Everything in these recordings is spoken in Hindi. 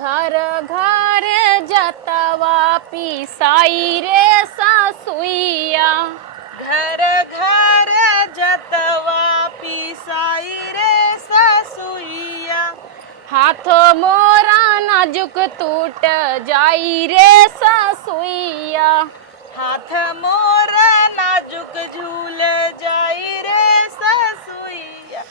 घर घर जतवा पिसाई रे सासुइया। घर घर जतवा पिसाई रे ससुइया। हाथ मोरा नाजुक टूट जाई रे सासुइया। हाथ मोर नाजुक झूल जाई रे ससुइया।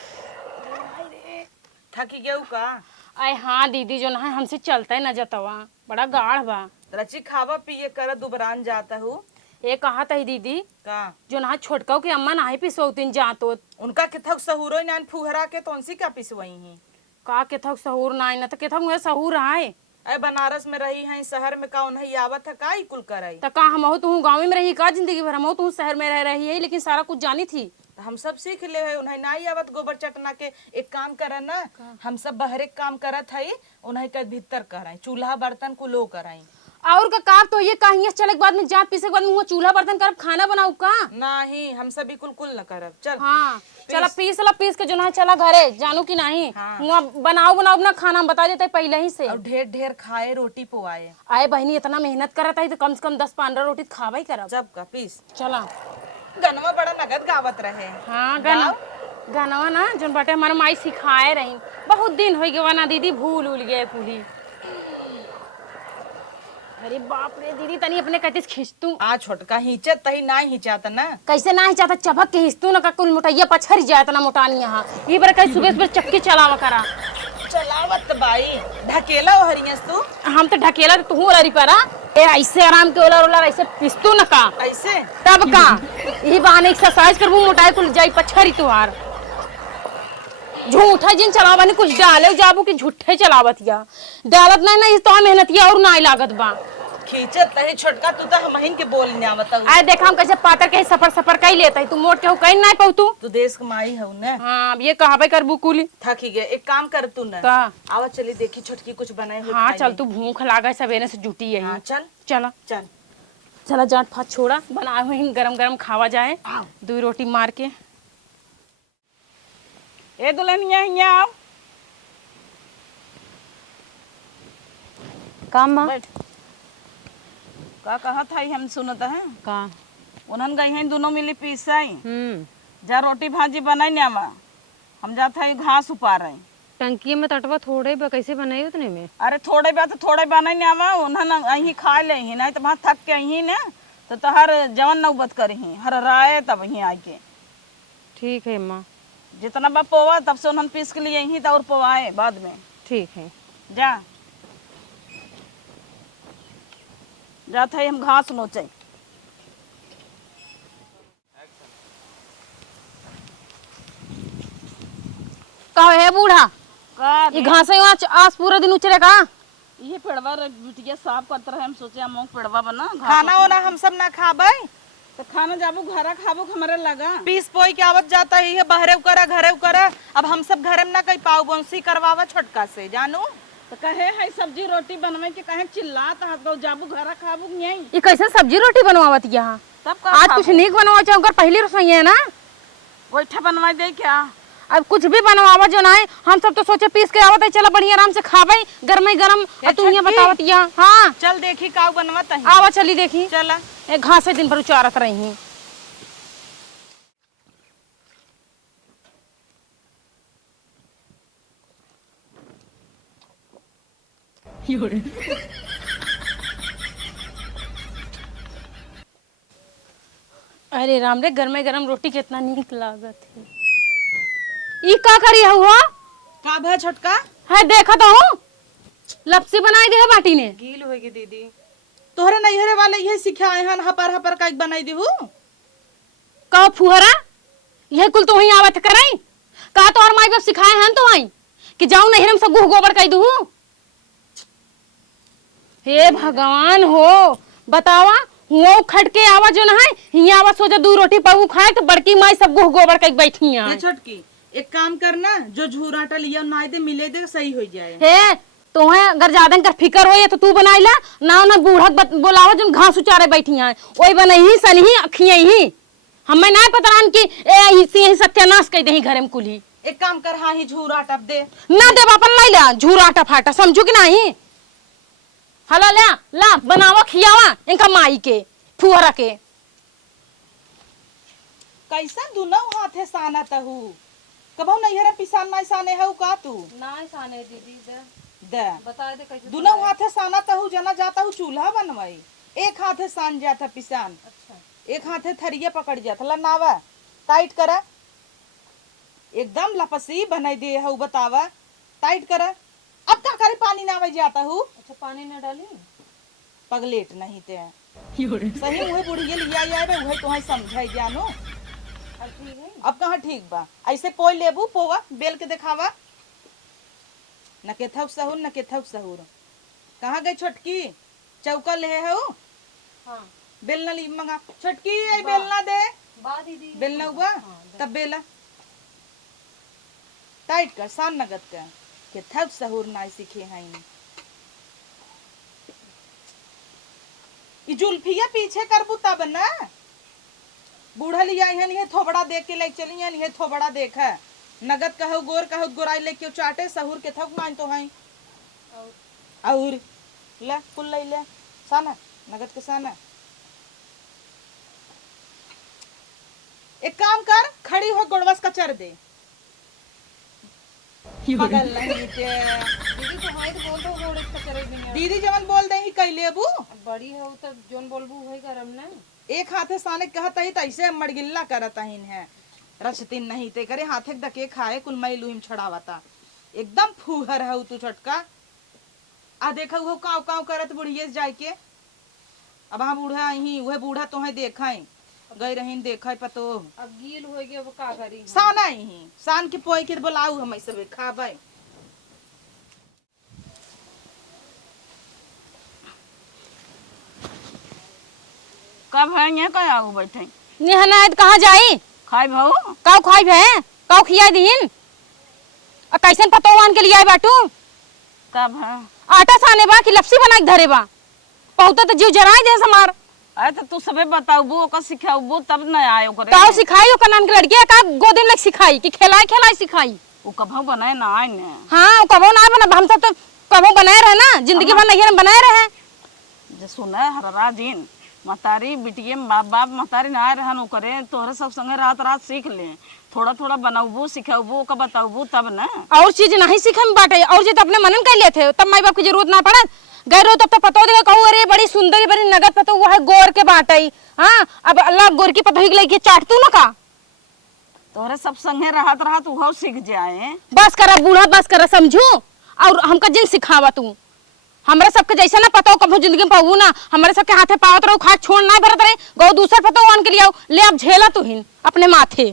थकी गयू का? आय हाँ दीदी, जो ना हमसे चलता है न जतवा, बड़ा गाढ़ बा। रची खावा पिए कर दुबरान जाता हूँ। ये कहा था दीदी का जो ना छोटकाऊ के अम्मा नाही पिसौतीन जातो उनका किथक सहूरो नान फुहरा के तो उनसी का पिसवई ही। का केथक सहूर नाई न त केथक मुझे सहूर आए अरे बनारस में रही है, शहर में का उन्हें आवत है का कुल कराई। त का हम तू गाँव में रही का जिंदगी भर, हम तू शहर में रह रही है लेकिन सारा कुछ जानी थी। हम सब सीख ले है, उन्हें नहीं आवत गोबर चटना के। एक काम करन ना, हम सब बहरे काम करत है, उन्हें के भीतर कराई, चूल्हा बर्तन को लो कराई। और का कार तो ये कहीं चले के बाद में जात पीसे के बाद में चूल्हा बर्तन करब, खाना बनाऊ का नहीं हम सब बिल्कुल कुल न करब। चल हाँ चला पीस के जो ना चला घरे जानू की नहीं। हाँ। हुआ बनाओ अपना खाना हम बता देते पहले ही से। और ढेर ढेर खाए रोटी पोआए। आए बहनी इतना मेहनत करत है तो कम से कम 10-15 रोटी खावा ही करब। जब का पीस चला गनवा बड़ा नगद गावत रहे। हाँ गानवा ना जो बटे हमारे माई सिखाए रही, बहुत दिन हो गए ना दीदी, भूल उल गए पूरी। अरे बाप रे दीदी, तनी अपने कटिस खींचतू। आ छोटका हिचत तही ना हिचात ना। कैसे ना चाहता चबक के हिंचतू ना, कुल मोटाइया पछर जाए तना मोटानी यहाँ। ये बार कहीं सुबह सुबह चक्की चलावा करा। चलावत बाई ढकेला हो हरियस तू। हम तो ढकेला तो तू लरी परा ए ऐसे आराम के ओलर ऐसे पिस्तू न का ऐसे तब का यही बहाने एक्सरसाइज करबू मोटाई कुल जाई पछरी तुहार। झूठा जिन चलावा नहीं कुछ डाले जाबू कि झूठे चलावत या डालत नहीं ना, इस तो मेहनतिया और ना लागत बा। खींचत तही छोटका तू तो हमहिन के बोल न्यावत। आए देखा हम कैसे पातर के सफर कई लेता है, तू मोट के हो कहीं नहीं पाऊ तू। तू देश कमाई हूं ना। हाँ अब ये कहावे करबू कुली थकी गए, एक काम कर तू ना। का आवा चली देखी छोटकी कुछ बनाई हुई। हाँ चल, तू भूख लागा सवेरे से जुटी है। हाँ चल चला चल चला जाट फाट छोड़ा, बनाए हुए गरम गरम खावा जाए, 2 रोटी मार के। ए दुल्हनिया हिया आओ। काम मां बैठ। का कहा था हम सुनत है का उन्हन गई हैं दोनों मिली पीसाई। जा रोटी भाजी बनाई न्यामा, हम जाते हैं घास उपार रही। टंकी में तटवा थोड़े बा, कैसे बनाई उतने में? अरे थोड़े बात थोड़े बनाई न्यामा, उन्हन अही खा ले ही नहीं तो वहाँ थक के अही ना तो हर जवन नौबत करही हर राय तब अही आई के। ठीक है माँ, जितना बा पोवा तब से उन्हन पीस के लिए यही तो और पोवाए बाद में। ठीक है जा जाते हैं हम घास नोचे। कहो है बूढ़ा का ये घास आज पूरा दिन उचरे का? ये पेड़वा बिटिया साफ करते रहे, हम सोचे हम पेड़वा बना खाना वाना हम सब ना खाबे तो खाना जाबू घरा खाबू हमारे लगा पीस पोई के आवत जाता है बहरे करा घरे करा। अब हम सब घरे में ना कहीं पाव बंसी करवावा छोटका से जानू तो कहे है सब्जी रोटी बनवे के कहे चिल्लात हाथ गो जाबू घरा खाबू यही। ये कैसे सब्जी रोटी बनवावत यहाँ? तब का आज कुछ नीक बनवा चाहे उनकर पहली रसोई है ना, गोईठा बनवा दे क्या? अब कुछ भी बनवावा जो ना है, हम सब तो सोचे पीस के आवत है, चला बढ़िया आराम से खावे गरम गरम। तू यहाँ बतावत यहाँ। हाँ चल देखी का बनवत है। आवा चली देखी। चला घास दिन भर उचारत रही। अरे राम रे, गरमे गरम रोटी कितना नीक लागत है। ई का करी हुआ का भे छोटका है? देखा तो हूँ लपसी बनाई दे है बाटी ने। गील होगी दीदी, तोहरे नैहरे वाले ये सिखाए हन हपर हपर का बनाई दी हूँ। कहो फुहरा यह कुल तो वही आवत कराई का? तो और माई बाप सिखाए हन तो आई कि जाऊं नहर में सब गुह गोबर कह दू। हे भगवान हो बतावा, हुआ खट के आवा जो ना है हिया आवा सोचा 2 रोटी पाऊ खाए तो बड़की माई सब गुह गोबर कह बैठी है। ये छोटकी एक काम करना, जो झूराटा लिया ना दे मिले दे सही हो जाए। हे तो है अगर ज्यादा कर फिकर हो तो तू बनाई ला ना बूढ़ा बोलावा जो घास उचारे बैठी है वही बनही सनही अखिया ही। हमें ना पता रहन कि यही सत्यानाश कह दही घरे में कुली। एक काम कर, हाँ ही झूराटा दे ना दे अपन लाई ला झूराटा फाटा, समझू कि नहीं? हला ला ला बनावा खियावा इनका माई के फुहरा के। कैसा दुनौ हाथे साना तहू कबो नैहरा पिसान नहीं साने हऊ का तू नहीं साने दीदी दे बता दे कैसे दुनौ हाथे साना तहू जना जाता हूँ चूल्हा बनवाई एक हाथे सान जाता पिसान अच्छा एक हाथे थरिया पकड़ जाता लनावा टाइट करा एकदम लपसी बनाई दे हऊ बतावा टाइट करा। अब का करे पानी ना आवे जाता हूँ अच्छा पानी न डाली पगलेट नहीं ते सही उहे बुढ़िए लिया जाए उहे तोहे समझाई जानो। अब ठीक है अब कहाँ ठीक बा ऐसे पोई लेबू पोवा बेल के दिखावा न के थक सहूर न के थक सहूर कहाँ गई छोटकी चौका ले हऊ हाँ बेलना ली मंगा छोटकी आई बेलना दे बा दीदी बेलना हुआ हाँ, तब बेला टाइट कर सान नगद का के थक सहूर ना सीखे हैं ई जुल्फिया पीछे करबू तब ना बूढ़ा लिया है थोबड़ा देख के लेके चली है थोबड़ा देख है नगद कहू गोर कहू गोराई लेके चाटे सहूर के थक मान तो है और ले कुल ले साना नगद के साना एक काम कर खड़ी हो गोड़वस का चर दे पगल नहीं ते दीदी तो हाय तो बोल दो गोड़े का करे बिना दीदी जवन बोल दे ही कई लेबू बड़ी हो तो जोन बोलबू वही करम ना एक हाथे साने कहता ही तैसे मड़गिल्ला करता ही है रचतीन नहीं ते करे हाथे दके खाए कुल मई लुहिम छड़ावता एकदम फूहर है तू छटका आ देखा वो काव काव करत बुढ़िए जाय के अब हम बूढ़ा ही वह बूढ़ा तो है देखा गई रहीन देखा पतो अब गील हो गया वो का करी साना ही सान के पोई के बुलाऊ हम सब खाबे कब है ये कहीं आऊ बैठे निहनायत कहाँ जाई खाई भाऊ काव खाई भे काव खिया दीन आ कैसन पतोवान के लिए आई बाटू कब है आटा साने बा कि लपसी बना के धरे बा पहुता तो जीव जराई दे समार अरे तो तू सबे बताऊबू ओका सिखाऊबू तब न आयो करे काव सिखाई ओकर नाम के लड़की का गोदिन लग सिखाई कि खिलाई खिलाई सिखाई वो कभू बनाए ना आए ने हाँ कबो ना बना हम सब तो कबो बनाए रहे ना जिंदगी भर नहीं बनाए रहे जे सुना हररा दिन मतारी बिटिए बाप बाप मतारी ना रहन करे तोहरे सब संगे रात रात सीख ले थोड़ा थोड़ा बनाऊबू सिखाऊबू का बताऊबू तब ना और चीज नहीं सीखे में बाटे और चीज अपने मनन कर लिए थे तब माई बाप की जरूरत ना पड़े गए रहो तब तो पतो देगा कहू अरे बड़ी सुंदर बड़ी नगद पतो वो है गोर के बाटे हाँ अब अल्लाह गोर की पतो ही चाट तू ना का तोहरे सब संगे रहत रहत वो सीख जाए बस करा बूढ़ा बस करा समझू और हमका जिन सिखावा तू हमारे सबके जैसा ना पता हो कभी जिंदगी में पाऊ ना हमारे सबके हाथे पावत रहो खा छोड़ ना भरत रहे गौ दूसरा पता हो के लिए आओ ले अब झेला तू हिन अपने माथे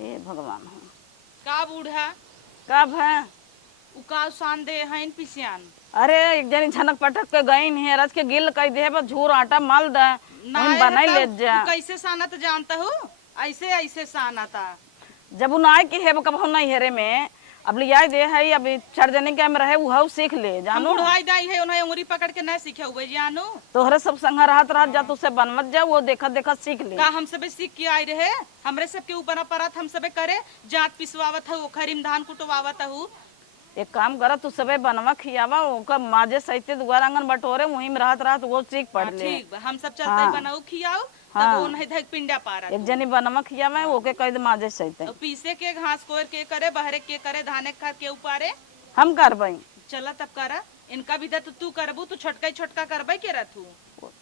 हे भगवान का बूढ़ा कब है उका सान दे हइन पिसियान अरे एक जनी झनक पटक के गईन है रच के गिल कई दे बस झूर आटा मल दे हम बनाई ले जा कैसे साना तो जानता हूँ ऐसे ऐसे साना था जब उनाय की है कब हम नहीं हेरे में अब लिया दे है अब चार जने के में रहे वो सीख ले जानो बुढ़ाई दाई है उन्हें उंगली पकड़ के नहीं सीखे हुए जानो तोहरे सब संग रहत रहत जा तुसे बनवत जा वो देखत देखत सीख ले का हम सबे सीख के आए रहे हमरे सबके ऊपर परत हम सबे करे जात पिसवावत हूँ खरीम धान कुटवावत हूँ एक काम कर तू सबे बनवा खियावा ओका माजे सहित दुआर आंगन बटोरे वहीं में रहत रहत वो सीख पढ़ ले ठीक बा हम सब चलते ही बनाऊ खियाओ तब वो नहीं धक पिंडा पारा एक जनी बनवा खियावा ओके कह दे माजे सहित और पीसे के घास कोर के करे बहरे के करे धाने खा के ऊपारे हम करबई चला तब करा इनका भी तो तू करबू तू छोटका छोटका करबे के रहतू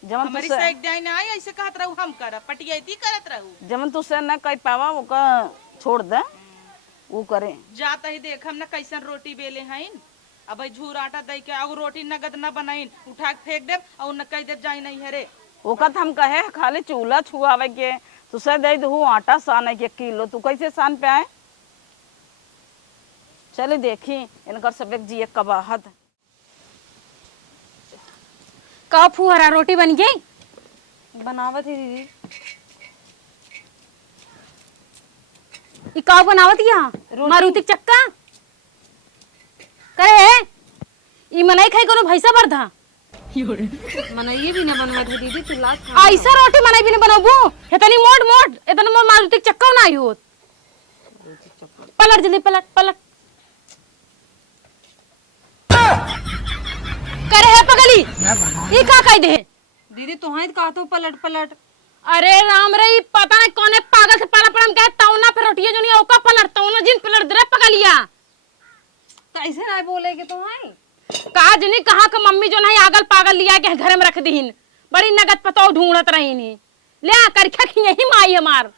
जमन हमारी साइड जाए ना आई ऐसे कहत रहू हम करब पटियती करत रहू जमन तू से न कह पावा ओका छोड़ दे वो करे जाता ही देख हम ना कैसन रोटी बेले हईन अब झूर आटा दे के और रोटी नगद न बनाइन उठा के फेंक दे और न कह दे जाई नहीं हरे ओका हम कहे खाली चूल्हा छुआवे के तुसे दे दू आटा साने के किलो तू कैसे सान पे आए चले देखी इनकर सब एक जी कबाहत का फुहरा रोटी बन गई बनावत थी दीदी ई का बनावत यहाँ मारुति चक्का करे है ई मनाई खाई कोनो भैसा बरधा मनइए भी ना बनवत है दीदी तू लात ऐसा रोटी मनाई भी नहीं बनाबू इतनी मोट मोट इतनी मोट मारुति चक्का ना आई होत पलट जल्दी पलट पलट पगली ई का कह दे दीदी तुम्हारी कहा तो पलट पलट। अरे राम रे ई पता नहीं कौने पागल से पाला पड़न के तौना पे रोटियां जो नहीं ओका पलट तौना जिन पलट दे रे पगलिया। कैसे ना बोलेगी तुम्हारी? कहा जनी कहा का मम्मी जो नहीं आगल पागल लिया के घर में रख दीन बड़ी नगद पतो ढूंढत रहीन ले कर खखी यही माई हमार।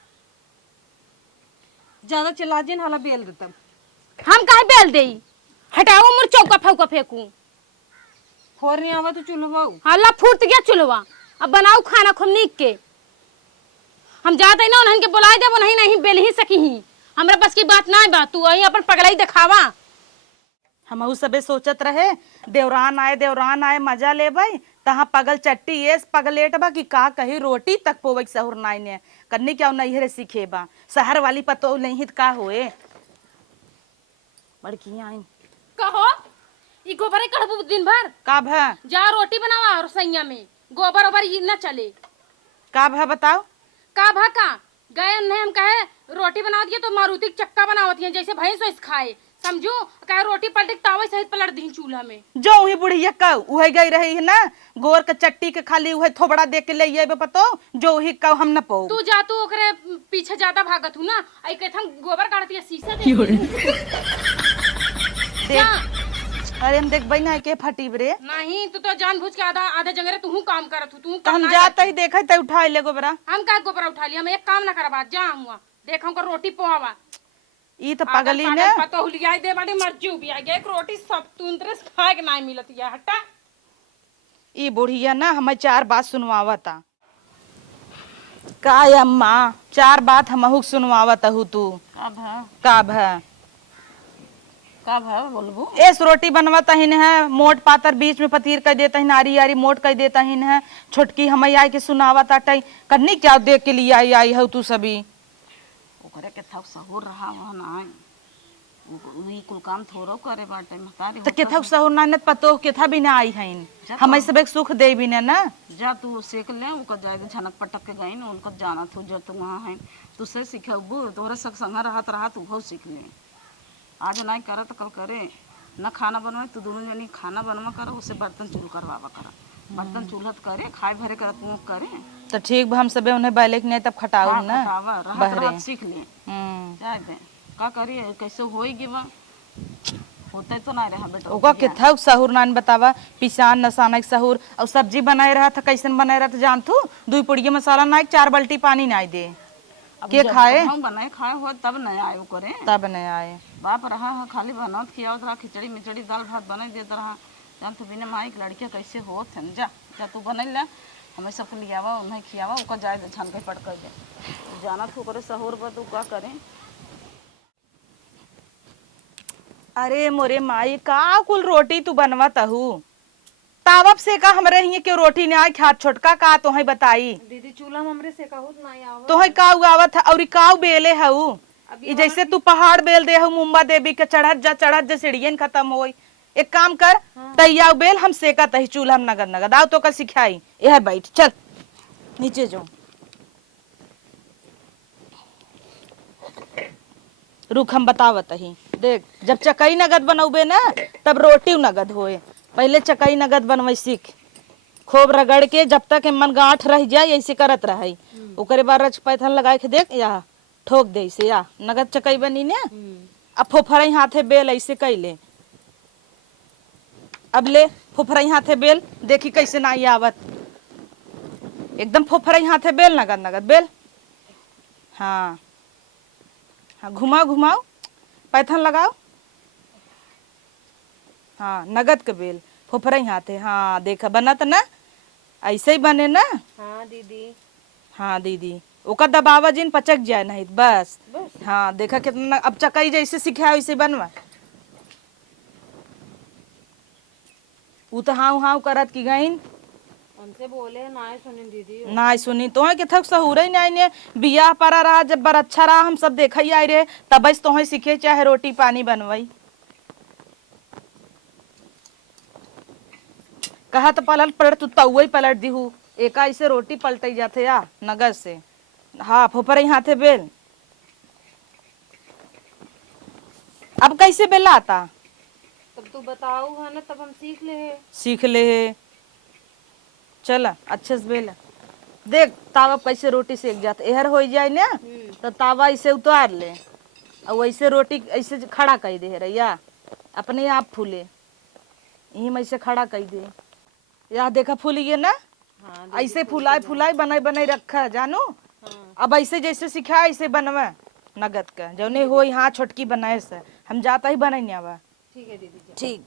ज्यादा चिल्ला जिन हाला बेल देता। हम काहे बेल देई हटाओ मुर चौका फौका फेंकू फोर नहीं आवा तो चुलवाऊ। हल्ला फूट गया चुलवा अब बनाऊ खाना खूब नीक के। हम जाते ना उन्हन के बुलाए दे वो नहीं बेल ही सकी ही हमरा बस की बात ना बात तू अही अपन पगड़ाई दिखावा। हम सबे सोचत रहे देवरान आए मजा ले भाई तहाँ पगल चट्टी ये पगलेट बा कि का कही रोटी तक पोवे सहूर नाई ने करनी क्या नहीं रे सीखे बा शहर वाली पतो नहीं का होए बड़की आई कहो ई गोबर कढ़बू दिन भर का भा जा रोटी बनावा और सैया में गोबर ओबर ई न चले का भा बताओ का भा का गए नहीं हम कहे रोटी बना दिए तो मारुति के चक्का बनावती है जैसे भैंस वैस खाए समझो कहे रोटी पलटे तावे सहित पलट दी चूल्हा में जो वही बुढ़िया कऊ उहे गई रही है ना गोर के चट्टी के खाली उहे थोबड़ा दे के ले आइबे पतो जो वही कऊ हम न पो तू जा तू ओकरे पीछे ज्यादा भागत हूं ना आई कहत हम गोबर काटती है शीशा दे जा। अरे हम देखबई ना के फटीब रे नहीं तू तो जानबूझ के आधा आधा जंगरे तू काम करत हूं तो हम जात ही देखै त उठा ले गोबरा हम का गोबर उठा लिया हम एक काम ना करबा जा हुआ देखो कर रोटी पोहावा ई तो पगली ने पतो हुलिया दे बड़ी मर्जी भी आ गया एक रोटी सब तुंतरे खाए के नहीं मिलत है हटा। ई बुढ़िया ना हमें चार बात सुनवावता का अम्मा चार बात हमहु सुनवावत हूँ तू का भा बोलबू एस रोटी बनवाता ही है मोट पातर बीच में पतीर कर देता ही नारी यारी मोट कर देता ही है छोटकी हमें आई के सुनावता टई करनी क्या देख के लिए आई हो तू सभी ओकरे के थक सहूर रहा हो ना वही कुल काम थोरो करे बाटे महतारी तो केथा सहूर ना पतो केथा भी ना आई हइन हमें सब सुख दे भी ना जा तू सीख ले उनका जाय झनक पटक के गई उनका जाना तू जो तू वहां है तू से सीखबू तोहरे संग रहत तू बहुत सीख ले आज नहीं करे तो कल करे न खाना बनवाए तू दोनों जनी खाना बनवा कर उसे बर्तन चूल करवावा कर बर्तन चूल्हत करे खाए भरे कर तू करे तो ठीक हम सबे उन्हें बैलेक नहीं तब खटाऊ ना बहरे सीख ले जाए दे का करिए कैसे होएगी बा होते तो नहीं रहा बेटा ओका केथा सहूर नान बतावा पिसान नसाना सहूर और सब्जी बनाए रहा था कैसन बनाए रहा था जानतू दुई पुड़िया मसाला ना 4 बाल्टी पानी ना दे के खाए हम बनाए खाए हो तब नहीं आए करे तब नहीं आए बाप रहा खाली बनावत खियावत रहा खिचड़ी मिचड़ी दाल भात बना देता रहा जान तो बिना माई के लड़कियां कैसे हो जा जा तू बनल ला हमें सबके लियावा उन्हें खियावा उनका जाए छान के पटक दे जाना तू करे सहूर बा तू का करे। अरे मोरे माई का कुल रोटी तू बनवाता हूँ तावब से का हमरे हिये के रोटी ने आई खात छोटका का तो है बताई दीदी चूल्हा हमरे से कहूत नहीं आवत तो है का उगावत और का बेले हऊ ई जैसे तू पहाड़ बेल दे हऊ मुंबा देवी के चढ़त जा सीढ़ियन खत्म होई एक काम कर तैया बेल हम सेका तही चूल्हा हम नगद नगद आओ तो का सिखाई यह बैठ चल नीचे जो रुक हम बतावत ही देख जब चकई नगद बनौबे ना तब रोटी नगद होए पहले चकई नगद बनवे सीख खूब रगड़ के जब तक मन गांठ रह जाए ऐसे करत रही ओकरे बाद रच पैथन लगाए के देख या ठोक दे से या नगद चकई बनी ने अब फोफरई हाथे बेल ऐसे कैले अब ले फोफरई हाथे बेल देखी कैसे ना आवत एकदम फोफरई हाथे बेल नगद नगद बेल हाँ हाँ घुमाओ घुमाओ पैथन लगाओ हाँ नगद के बेल फोफरई हाथे हाँ देखा बना तो ना ऐसे ही बने ना। हाँ दीदी हाँ दीदी ओका दबावा जिन पचक जाए नहीं बस हाँ देखा कितना अब चकई जैसे सिखाया वैसे बनवा उ तो हाँ हाँ करत की गईन उनसे बोले ना सुनी दीदी ना सुनी तो के थक सहूरे नहीं ने बियाह परा रहा जब बर अच्छा रहा हम सब देखा ही आए रे तब तो सीखे चाहे रोटी पानी बनवाई कहा तो पलट पलट तू तउई पलट दीहू एका ऐसे रोटी पलटाई जाते या नगद से हाँ फोफरे हाथे बेल अब कैसे बेला आता तब तू बताऊ है ना तब हम सीख ले सीख ले चला अच्छे से बेला। देख तावा कैसे रोटी सेक जाता, एहर हो जाए ना तो तावा इसे उतार ले और वैसे रोटी ऐसे खड़ा कर दे रैया, अपने आप फूले। यही में ऐसे खड़ा कर दे, या देखा फूल गए ना। ऐसे फुलाए फुलाए बनाए बनाए रखा जानू। अब ऐसे जैसे सिखा ऐसे बनवा नगद का, जो नहीं हो यहाँ छोटकी बनाए से हम जाता ही बनाई अब। ठीक है दीदी। ठीक।